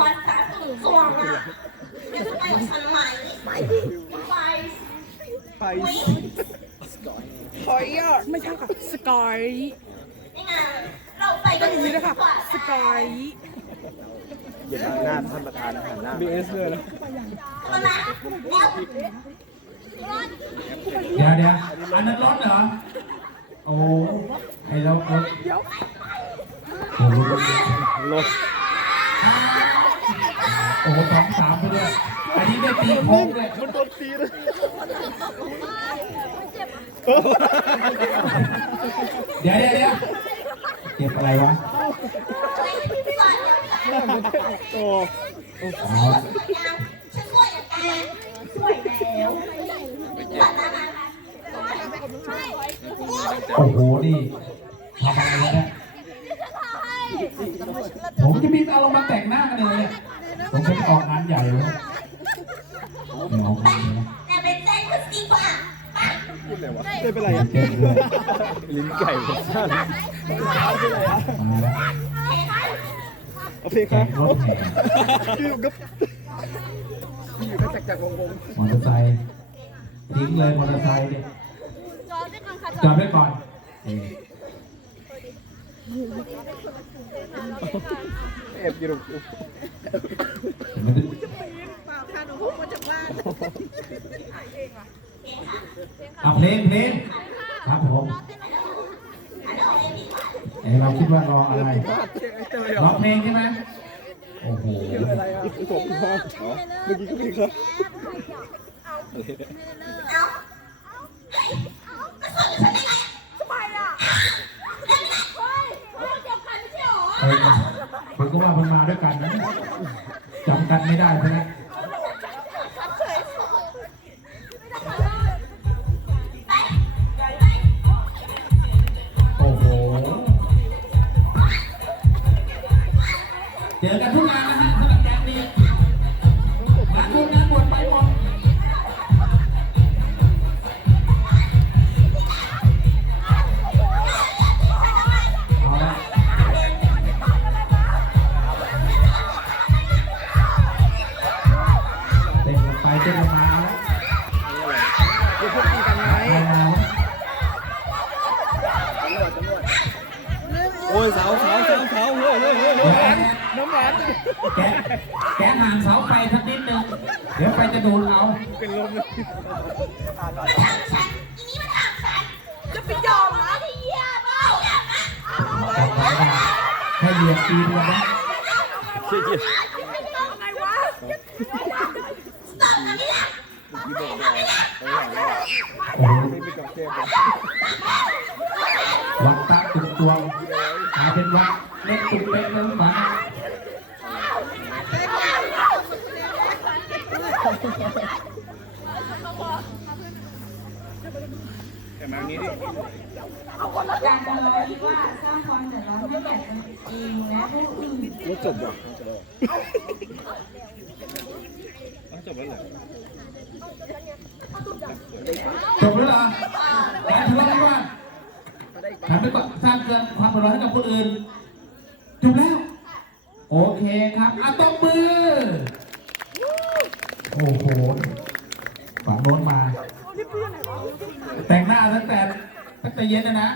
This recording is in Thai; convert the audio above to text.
วานสาถึสวงอะจะไปกับฉันไหมไปไปไปขอไม่ใช่ค่ะสกายนี่ไงเราไปก็อย่างนี้เค่ะสกอยอย่าหน้าท่านประธานหัหน้าบีเอสเลยนะเดี๋ยวเดี๋ยวอันนั้นร้อนเหรอ โอ้ไอเราเดี๋วรถ โอ้โหสองสามไปด้วยอันนี้ไม่ตีโค้งเลยมันโดนตีเลยเดี๋ยวเดี๋ยวเดี๋ยวเก็บอะไรวะโอ้อ๋อฉันช่วยอย่างแกช่วยแล้วปัดมาโอ้โห นี่ทำอะไรวะเนี่ย ผมจะมีอารมณ์มาแต่งหน้ากันเลยเนี่ยผมจะออกงานใหญ่เลยไม่ออานเลยนะแต่เป็นเต้นกันดีกว่าพูดอะไรวะไม่เป็นไรเลยลิ้นไก่สั้นมาแล้วโอเคครับพี่อยู่กับพี่อยู่กับจักรจักรวงวงมอเตอร์ไซค์ทิ้งเลยมอเตอร์ไซค์เนี่ยจอดไว้ก่อนเออ แอบอยู่ตรงเดี๋ยวมันจะเปล่าค่ะหนูพูดมาจากบ้านเอาเพลงเพลงครับผมเอ้ยเราคิดว่าร้องอะไรเจอร้องเพลงใช่ไหมโอ้โหอะไรอะผมพอเมื่อกี้ก็มีครับ เออผมก็ว่ามันมา ด้วยกันนะจำกันไม่ได้ใช่ไหม เต้นกันไปเต้าเอาละเดี๋ยวพวกตีกันไงเละโอ้ยสาวสาวสาวสาวเฮ้ยเฮ้ยเฮ้ยเดี๋ยวแกน้ำหวานแกแกห่างเสาไฟสักนิดนึง เดี๋ยวไฟจะโดูดเอา เป็นลมเลยจะไปยอมนะที่เยี่ยมเปล่าจับไว้ได้แค่เหยียบตีนกันนะเชี่ย ไงวะตอบกันนี่แหละ พี่บอกเลยไปหลังแล้ วโอ้โหไม่มีกับเทพวัดตาตุกตวงกลายเป็นวัดเล็กตุกเล็กแล้วมาแต่มานี้ดิการทะเลาะที่ว่าสร้างความเดือดร้อนให้แก่ตนเองและผู้อื่นแล้วจบว่ะจบแล้วจบแล้วเหรอ จบแล้วเหรอการทะเลาะวิวาททำไปก่อนสร้างเกินความเดือดร้อนให้กับคนอื่น จบแล้ว โอเคครับอะตบมือ โอ้โห ฝั่งโน้นมา แต่งหน้าตั้งแต่ตั้งแต่เย็นนะนะ